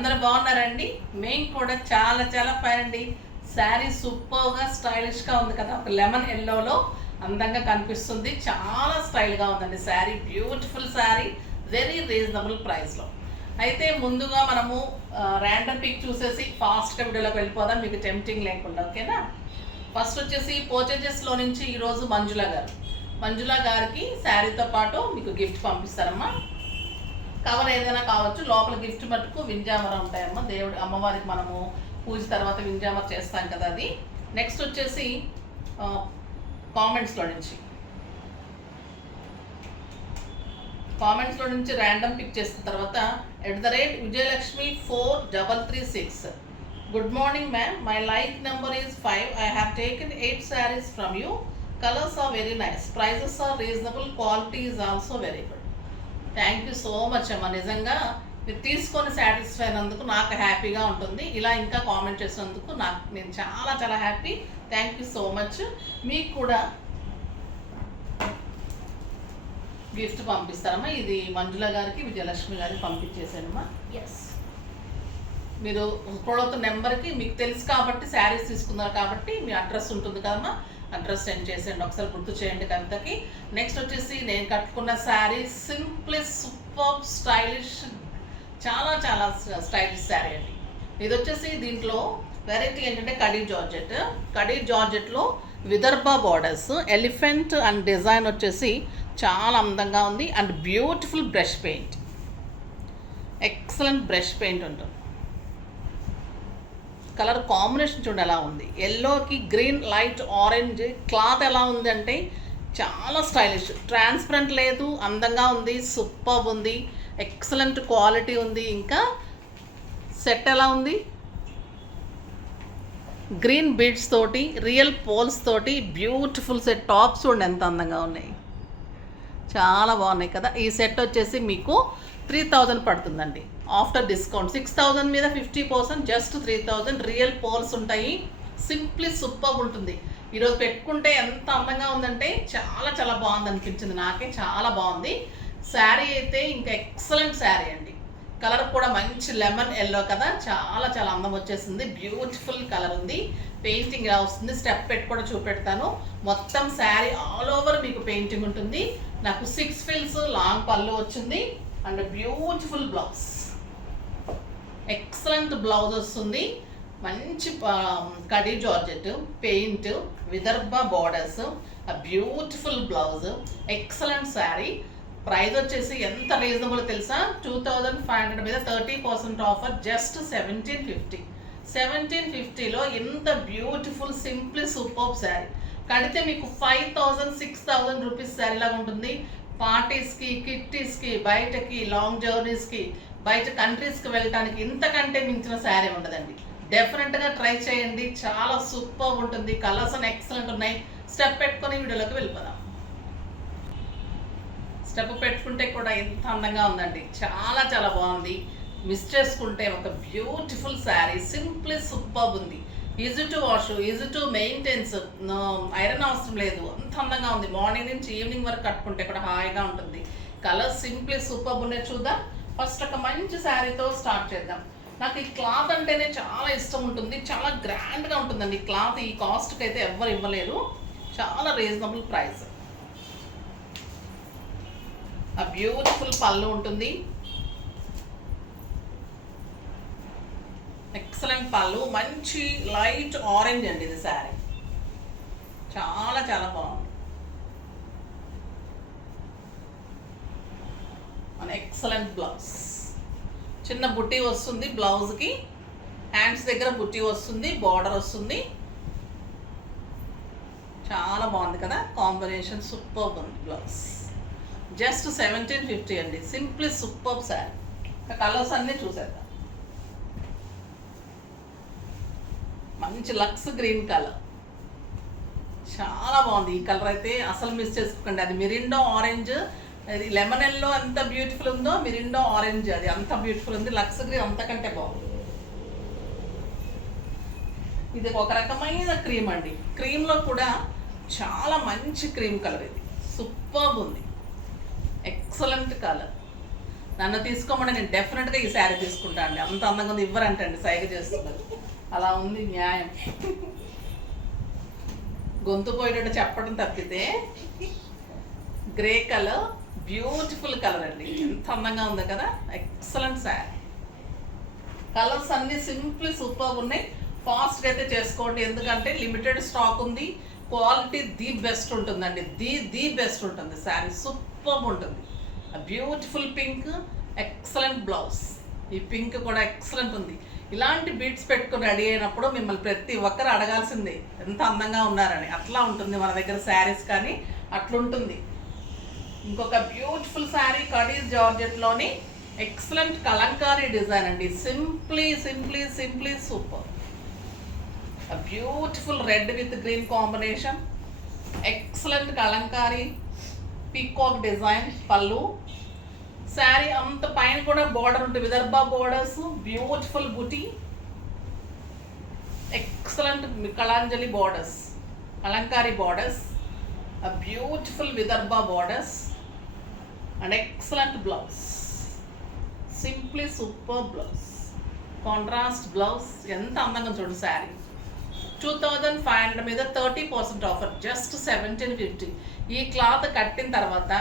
అందరు బాగున్నారండి. మేము కూడా చాలా చాలా ఫైన్ అండి. శారీ సూపర్గా స్టైలిష్గా ఉంది కదా, ఒక లెమన్ ఎల్లోలో అందంగా కనిపిస్తుంది. చాలా స్టైల్గా ఉందండి sari, beautiful sari, very reasonable ప్రైస్లో. అయితే ముందుగా మనము ర్యాండమ్ పిక్ చూసేసి ఫాస్ట్గా వీడియోలోకి వెళ్ళిపోదాం, మీకు టెంప్టింగ్ లేకుండా. ఓకేనా? ఫస్ట్ వచ్చేసి పోచేజెస్లో నుంచి ఈరోజు మంజుల గారికి శారీతో పాటు మీకు గిఫ్ట్ పంపిస్తారమ్మా. కవర్ ఏదైనా కావచ్చు, లోపల గిఫ్ట్ మటుకు వింజామర ఉంటాయమ్మా. దేవుడు అమ్మవారికి మనము పూజ తర్వాత వింజామర చేస్తాం కదా, అది. నెక్స్ట్ వచ్చేసి కామెంట్స్లో నుంచి ర్యాండమ్ పిక్ చేసిన తర్వాత @Vijayalakshmi 4336. Good morning ma'am, my like number is 5. I have taken 8 sarees from you. Colours are very nice, prices are reasonable, quality is also very good. Thank you so much అమ్మ. నిజంగా మీరు తీసుకొని satisfy అయినందుకు నాకు హ్యాపీగా ఉంటుంది. ఇలా ఇంకా కామెంట్ చేసినందుకు నేను చాలా చాలా happy. Thank you so much. మీకు కూడా గిఫ్ట్ పంపిస్తారమ్మా. ఇది మంజుల గారికి, విజయలక్ష్మి గారికి పంపించేసానమ్మా. ఎస్, మీరు ప్రోడక్ట్ నెంబర్కి మీకు తెలుసు కాబట్టి, శారీస్ తీసుకున్నారు కాబట్టి మీ అడ్రస్ ఉంటుంది కదమ్మా, అడ్రస్ సెండ్ చేసేయండి, ఒకసారి గుర్తు చేయండి కవితకి. నెక్స్ట్ వచ్చేసి నేను కట్టుకున్న శారీ సింప్లీ సూపర్ స్టైలిష్, చాలా చాలా స్టైలిష్ శారీ అండి. ఇది వచ్చేసి దీంట్లో వెరైటీ ఏంటంటే కడీ జార్జెట్లో Vidarbha borders, elephant and design వచ్చేసి చాలా అందంగా ఉంది. And beautiful brush paint, excellent brush paint ఉంటుంది. కలర్ కాంబినేషన్ చూడండి ఎలా ఉంది, ఎల్లోకి గ్రీన్, లైట్ ఆరెంజ్. క్లాత్ ఎలా ఉంది అంటే చాలా స్టైలిష్, ట్రాన్స్పరెంట్ లేదు, అందంగా ఉంది, సూపర్ ఉంది, ఎక్సలెంట్ క్వాలిటీ ఉంది. ఇంకా సెట్ ఎలా ఉంది, గ్రీన్ బీడ్స్ తోటి, రియల్ పోల్స్ తోటి బ్యూటిఫుల్ సెట్. టాప్స్ చూడండి ఎంత అందంగా ఉన్నాయి, చాలా బాగున్నాయి కదా. ఈ సెట్ వచ్చేసి మీకు 3000 పడుతుందండి ఆఫ్టర్ డిస్కౌంట్. 6000 మీద 50%, జస్ట్ 3000. రియల్ పోల్స్ ఉంటాయి, సింప్లీ సూపర్ ఉంటుంది. ఈరోజు పెట్టుకుంటే ఎంత అందంగా ఉందంటే చాలా చాలా బాగుంది అనిపించింది, నాకే చాలా బాగుంది. శారీ అయితే ఇంకా ఎక్సలెంట్ శారీ అండి. కలర్ కూడా మంచి లెమన్ ఎల్లో కదా, చాలా చాలా అందం వచ్చేసింది. బ్యూటిఫుల్ కలర్ ఉంది. పెయింటింగ్ ఇలా వస్తుంది, స్టెప్ పెట్టి కూడా చూపెడతాను. మొత్తం శారీ ఆల్ ఓవర్ మీకు పెయింటింగ్ ఉంటుంది. నాకు 6 frills లాంగ్ పళ్ళు వచ్చింది. And beautiful blouse, excellent blouse వస్తుంది. మంచి khadi georgette paint, Vidarbha borders, beautiful blouse, excellent sari. Price వచ్చేసి ఎంత రీజనబుల్ తెలుసా, 2500 మీద 30% ఆఫర్, జస్ట్ 1750. 1750లో ఇంత బ్యూటిఫుల్ సింప్లీ సూపర్ శారీ కడితే మీకు 5000 6000 రూపీస్ శారీ లాగా ఉంటుంది. పార్టీస్కి, కిట్టీస్కి, బయటకి, లాంగ్ జర్నీస్కి, బయట కంట్రీస్కి వెళ్ళటానికి ఇంతకంటే మించిన శారీ ఉండదండి. డెఫినెట్గా ట్రై చేయండి, చాలా సూపర్ ఉంటుంది. కలర్స్ అని ఎక్సలెంట్ ఉన్నాయి. స్టెప్ పెట్టుకొని వీడియోలోకి వెళ్ళిపోదాం. స్టెప్ పెట్టుకుంటే కూడా ఎంత అందంగా ఉందండి, చాలా చాలా బాగుంది. మిస్ చేసుకుంటే ఒక బ్యూటిఫుల్ శారీ, సింప్లీ సూపర్ ఉంది. Easy to wash, easy to maintenance, iron అవసరం లేదు, అంత అందంగా ఉంది. మార్నింగ్ నుంచి ఈవినింగ్ వరకు కట్టుకుంటే కూడా హాయిగా ఉంటుంది. కలర్స్ సింప్లీ సూపర్ ఉన్నాయి. చూద్దాం. ఫస్ట్ ఒక మంచి శారీతో స్టార్ట్ చేద్దాం. నాకు ఈ క్లాత్ అంటేనే చాలా ఇష్టం ఉంటుంది, చాలా గ్రాండ్గా ఉంటుందండి ఈ క్లాత్. ఈ కాస్ట్కి అయితే ఎవ్వరు ఇవ్వలేరు, చాలా రీజనబుల్ ప్రైస్. ఆ బ్యూటిఫుల్ పళ్ళు ఉంటుంది, ఎక్సలెంట్ పళ్ళు, మంచి లైట్ ఆరెంజ్ అండి ఇది శారీ, చాలా చాలా బాగుంది. ఎక్సలెంట్ బ్లౌజ్, చిన్న బుట్టి వస్తుంది బ్లౌజ్కి, హ్యాండ్స్ దగ్గర బుట్టి వస్తుంది, బార్డర్ వస్తుంది. చాలా బాగుంది కదా, కాంబినేషన్ సూపర్ ఉంది. బ్లౌజ్ జస్ట్ 1750 అండి, సింప్లీ సూపర్ శారీ. కలర్స్ అన్నీ చూసేద్దాం. మంచి లక్స్ గ్రీన్ కలర్, చాలా బాగుంది. ఈ కలర్ అయితే అసలు మిస్ చేసుకోకండి. అది మిరిండో ఆరెంజ్, అది లెమన్ ఎల్లో ఎంత బ్యూటిఫుల్ ఉందో, మిరిండో ఆరెంజ్ అది అంత బ్యూటిఫుల్ ఉంది. లక్స్ గ్రీన్ అంతకంటే బాగుంది. ఇది ఒక రకమైన క్రీమ్ అండి, క్రీమ్లో కూడా చాలా మంచి క్రీమ్ కలర్. ఇది సూపర్బ్ ఉంది, ఎక్సలెంట్ కలర్. నన్ను తీసుకోమని నేను డెఫినెట్గా ఈ శారీ తీసుకుంటా అండి. అంత అందంగా ఉంది, ఇవ్వరంటండి, సైగ చేస్తున్నారు. అలా ఉంది న్యాయం. గొంతు పోయేటట్టు చెప్పడం తప్పితే గ్రే కలర్, బ్యూటిఫుల్ కలర్ అండి. ఎంత అందంగా ఉంది కదా, ఎక్సలెంట్ శారీ. కలర్స్ అన్నీ సింప్లీ సూపర్ ఉన్నాయి. ఫాస్ట్గా అయితే చేసుకోండి, ఎందుకంటే లిమిటెడ్ స్టాక్ ఉంది. క్వాలిటీ ది బెస్ట్ ఉంటుందండి, ది బెస్ట్ ఉంటుంది. శారీ సూపర్ ఉంటుంది. Beautiful pink, excellent blouse. ఈ పింక్ కూడా ఎక్సలెంట్ ఉంది. ఇలాంటి బీట్స్ పెట్టుకుని రెడీ అయినప్పుడు మిమ్మల్ని ప్రతి ఒక్కరు అడగాల్సిందే ఎంత అందంగా ఉన్నారని. అట్లా ఉంటుంది మన దగ్గర శారీస్, కానీ అట్లుంటుంది. ఇంకొక బ్యూటిఫుల్ శారీ కడీస్ జార్జెట్లోని ఎక్సలెంట్ కలంకారీ డిజైన్ అండి. Simply super. Beautiful red with green combination, excellent kalamkari peacock design pallu. Sari అంత పైన కూడా బోర్డర్ ఉంటుంది, విదర్భ బోర్డర్స్, బ్యూటిఫుల్ బుటీ, excellent Kalanjali borders, kalamkari borders, beautiful Vidarbha borders and excellent blouse. Simply super blouse, contrast blouse. ఎంత అందంగా చూడండి శారీ. 2500 మీద 30% ఆఫర్, జస్ట్ 1750. ఈ క్లాత్ కట్టిన తర్వాత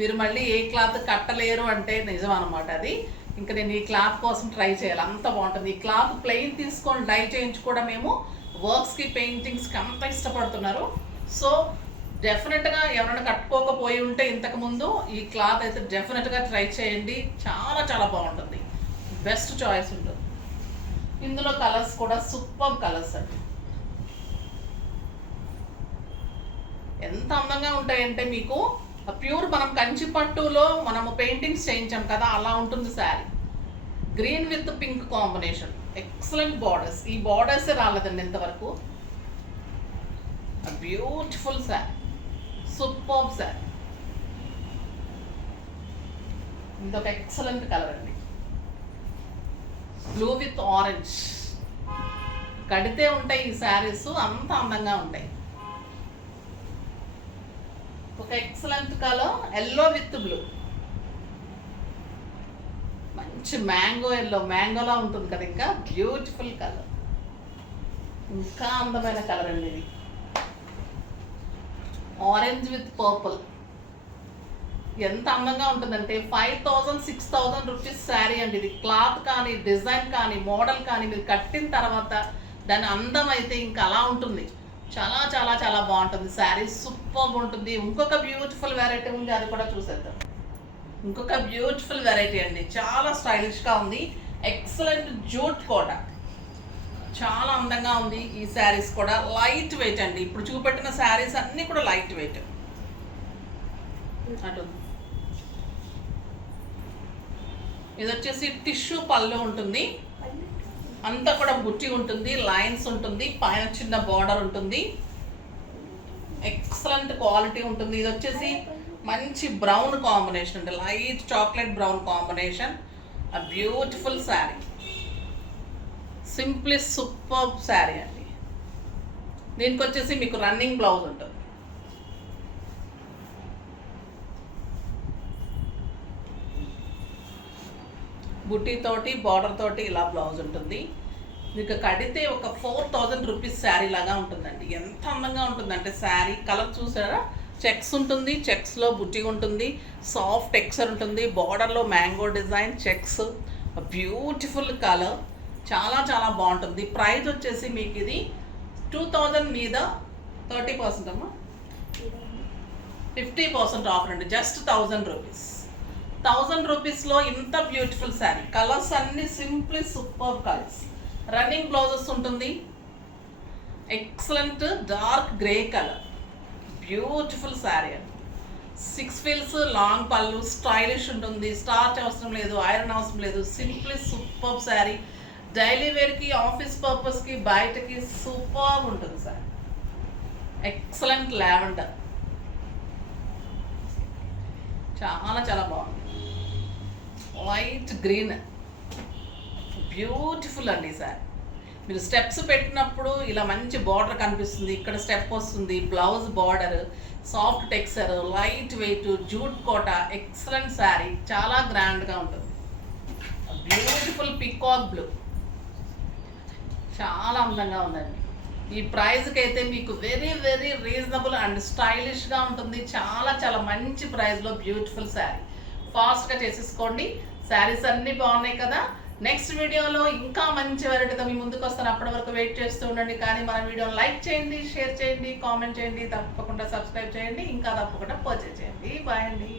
మీరు మళ్ళీ ఏ క్లాత్ కట్టలేరు అంటే నిజం అనమాట అది. ఇంకా నేను ఈ క్లాత్ కోసం ట్రై చేయాలి, అంత బాగుంటుంది. ఈ క్లాత్ ప్లెయిన్ తీసుకొని డై చేయించుకోవడం మేము వర్క్స్కి, పెయింటింగ్స్కి అంత ఇష్టపడుతున్నారు. సో డెఫినెట్గా ఎవరైనా కట్టుకోకపోయి ఉంటే ఇంతకుముందు ఈ క్లాత్ అయితే డెఫినెట్గా ట్రై చేయండి. చాలా బాగుంటుంది, బెస్ట్ చాయిస్ ఉంటుంది. ఇందులో కలర్స్ కూడా సూపర్ కలర్స్ అండి. ఎంత అందంగా ఉంటాయంటే మీకు ప్యూర్ మనం కంచి పట్టులో మనము పెయింటింగ్స్ చేయించాం కదా, అలా ఉంటుంది sari. Green with pink combination, excellent borders. ఈ బార్డర్సే రాలేదండి ఇంతవరకు. Beautiful sari, super sari. ఇదొక ఎక్సలెంట్ కలర్ అండి, బ్లూ విత్ ఆరెంజ్. కడితే ఉంటాయి ఈ శారీస్, అంత అందంగా ఉంటాయి. ఒక excellent colour yellow with blue, మంచి మ్యాంగో ఎల్లో, మ్యాంగోలా ఉంటుంది కదా, ఇంకా బ్యూటిఫుల్ కలర్, ఇంకా అందమైన కలర్ అండి ఇది. ఆరెంజ్ విత్ పర్పుల్, ఎంత అందంగా ఉంటుందంటే 5000-6000 రూపీస్ శారీ అండి ఇది. క్లాత్ కానీ, డిజైన్ కానీ, మోడల్ కానీ మీరు కట్టిన తర్వాత దాని అందం అయితే ఇంకా అలా ఉంటుంది. చాలా బాగుంటుంది శారీ, సూపర్ ఉంటుంది. ఇంకొక బ్యూటిఫుల్ వెరైటీ ఉంది, అది కూడా చూసేద్దాం. ఇంకొక బ్యూటిఫుల్ వెరైటీ అండి, చాలా స్టైలిష్గా ఉంది. ఎక్సలెంట్ జూట్ కోట, చాలా అందంగా ఉంది. ఈ శారీస్ కూడా లైట్ వెయిట్ అండి. ఇప్పుడు చూపెట్టిన శారీస్ అన్నీ కూడా లైట్ వెయిట్. అటు ఇది వచ్చేసి టిష్యూ పళ్ళు ఉంటుంది, అంతా కూడా బుట్టి ఉంటుంది, లైన్స్ ఉంటుంది, పైన చిన్న బార్డర్ ఉంటుంది, ఎక్సలెంట్ క్వాలిటీ ఉంటుంది. ఇది వచ్చేసి మంచి బ్రౌన్ కాంబినేషన్ అండి, light chocolate brown combination. Beautiful sari, simply super sari అండి. దీనికి వచ్చేసి మీకు రన్నింగ్ బ్లౌజ్ ఉంటుంది. బుట్టి తోటి, బార్డర్ తోటి ఇలా బ్లౌజ్ ఉంటుంది. మీకు కడితే ఒక 4000 రూపీస్ శారీ లాగా ఉంటుందండి. ఎంత అందంగా ఉంటుందంటే శారీ. కలర్ చూసారా, చెక్స్ ఉంటుంది, చెక్స్లో బుట్టి ఉంటుంది, సాఫ్ట్ టెక్స్చర్ ఉంటుంది, బార్డర్లో mango design, checks, beautiful colour, చాలా బాగుంటుంది. ప్రైస్ వచ్చేసి మీకు ఇది 2000 మీద 30% అమ్మా, 50% ఆఫర్ అండి, జస్ట్ 1000 రూపీస్. 1000 రూపీస్లో ఇంత బ్యూటిఫుల్ శారీ. కలర్స్ అన్నీ simply super colours. Running blouses ఉంటుంది, excellent dark grey colour, beautiful sari అండి. 6 ఫీల్స్ లాంగ్ పళ్ళు, స్టైలిష్ ఉంటుంది, స్టార్చ్ అవసరం లేదు, ఐరన్ అవసరం లేదు, సింప్లీ సూపర్ శారీ. డైలీ వేర్కి, ఆఫీస్ పర్పస్కి, బయటకి సూపర్ ఉంటుంది శారీ. ఎక్సలెంట్ లావెండర్, చాలా బాగుంది. లైట్ గ్రీన్, బ్యూటిఫుల్ అండి సార్. మీరు స్టెప్స్ పెట్టినప్పుడు ఇలా మంచి బార్డర్ కనిపిస్తుంది, ఇక్కడ స్టెప్ వస్తుంది, blouse border, soft texture, light weight, jute కోట, ఎక్సలెంట్ శారీ, చాలా గ్రాండ్గా ఉంటుంది. బ్యూటిఫుల్ పికాక్ బ్లూ, చాలా అందంగా ఉందండి. ఈ ప్రైస్కి అయితే మీకు వెరీ వెరీ రీజనబుల్ అండ్ స్టైలిష్గా ఉంటుంది. చాలా చాలా మంచి ప్రైస్లో బ్యూటిఫుల్ శారీ. ఫాస్ట్గా చేసేసుకోండి. శారీస్ అన్నీ బాగున్నాయి కదా. నెక్స్ట్ వీడియోలో ఇంకా మంచి వెరైటీతో మీ ముందుకు వస్తాను. అప్పటి వరకు వెయిట్ చేస్తూ ఉండండి. కానీ మన వీడియోని లైక్ చేయండి, షేర్ చేయండి, కామెంట్ చేయండి, తప్పకుండా సబ్స్క్రైబ్ చేయండి, ఇంకా తప్పకుండా పర్చేజ్ చేయండి. బాయ్ అండి.